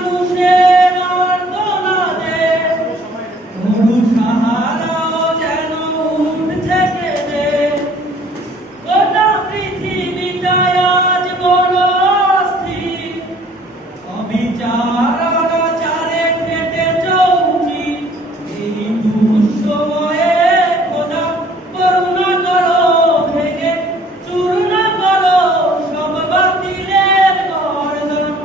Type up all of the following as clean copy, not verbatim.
মানুষের আর্তনাদে মরু সাহারাও যেন উঠছে কেঁদে। গোটা পৃথিবীটাই আজ বড় অস্থির, অবিচার অনাচারে ফেটে চৌচি। এই দুঃসময়ে খোদা করুণা করো, ভেঙে চূর্ণ করো সব বাতিলের গর্দান।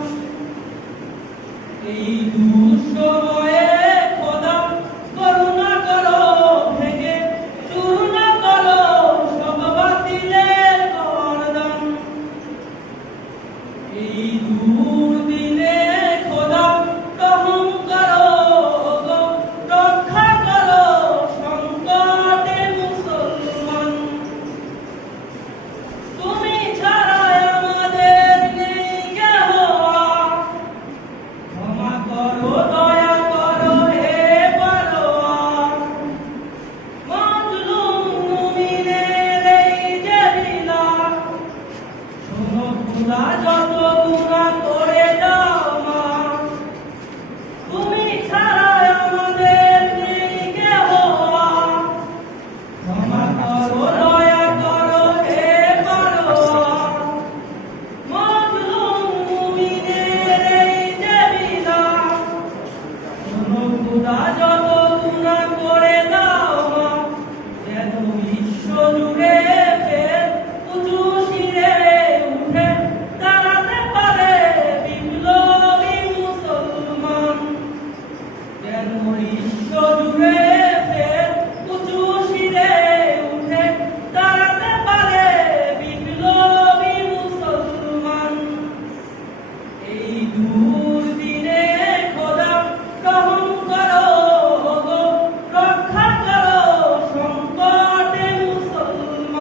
এই দুঃসময়ে খোদা করুণা করো, ভেঙে চূর্ণ করো সব বাতিলের গর্দান। এই